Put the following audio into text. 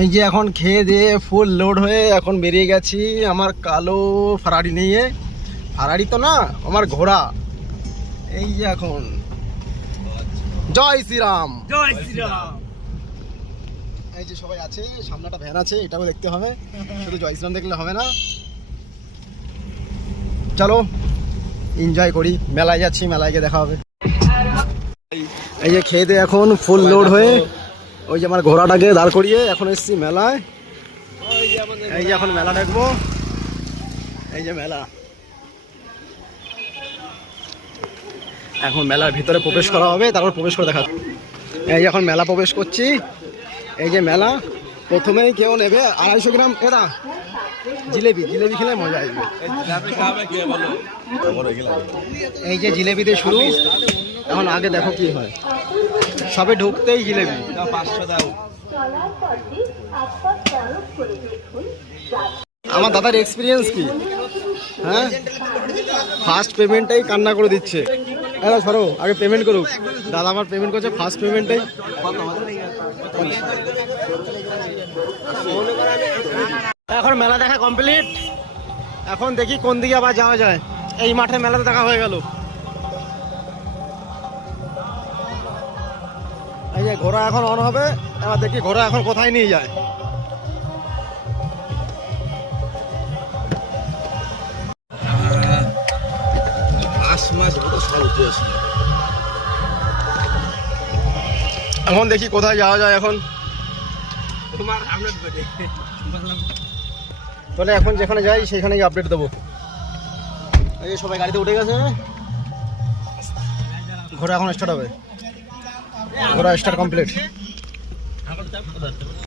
এই যে এখন খেয়ে দিয়ে ফুল লোড হয়ে এখন বেরিয়ে গেছি আমার কালো ফারারি নিয়ে। ফারারি তো না, আমার ঘোড়া। এই যে এখন জয় শ্রীরাম, জয় শ্রীরাম। এই যে সবাই আছে, সামনে একটা ভ্যান আছে, এটাও দেখতে হবে, শুধু জয় শ্রীরাম দেখলে হবে না। চলো এনজয় করি, মেলায় যাচ্ছি, মেলায় গিয়ে দেখা হবে। এই যে খেয়ে দিয়ে এখন ফুল লোড হয়ে ওই যে আমার ঘোড়াটাকে দাঁড় করিয়ে এখন এসছি মেলায়। এই যে এখন মেলা দেখবো, এই যে মেলা। এখন মেলার ভিতরে প্রবেশ করা হবে, তারপর প্রবেশ করে দেখা। এই যে এখন মেলা প্রবেশ করছি। এই যে মেলা, প্রথমেই কেউ নেবে 250 গ্রাম এরা জিলেবি। জিলেবি খেলে মজা আসবে। এই যে জিলেবি দিয়ে শুরু, এখন আগে দেখো কি হয়। সবে ঢুকতেই জিলেবি। আমার দাদার এক্সপিরিয়েন্স কি, হ্যাঁ, ফার্স্ট পেমেন্টটাই কান্না করে দিচ্ছে। এরা সরো, আগে পেমেন্ট করুক। দাদা আমার পেমেন্ট করছে ফার্স্ট পেমেন্টটাই। এখন মেলা দেখা কমপ্লিট। এখন দেখি কোন দিকে আবার যাওয়া যায়। এই মাঠে মেলাতে দেখা হয়ে গেল। এই যে ঘোড়া এখন অন হবে, এবার দেখি ঘোড়া এখন কোথায় নিয়ে যায়। এখন দেখি কোথায় যাওয়া যায়। এখন তাহলে এখন যেখানে যাই সেখানে আপডেট দেবো। এই সবাই গাড়িতে উঠে গেছে, ঘোড়া এখন স্টার্ট হবে। ঘোড়া স্টার্ট কমপ্লিট।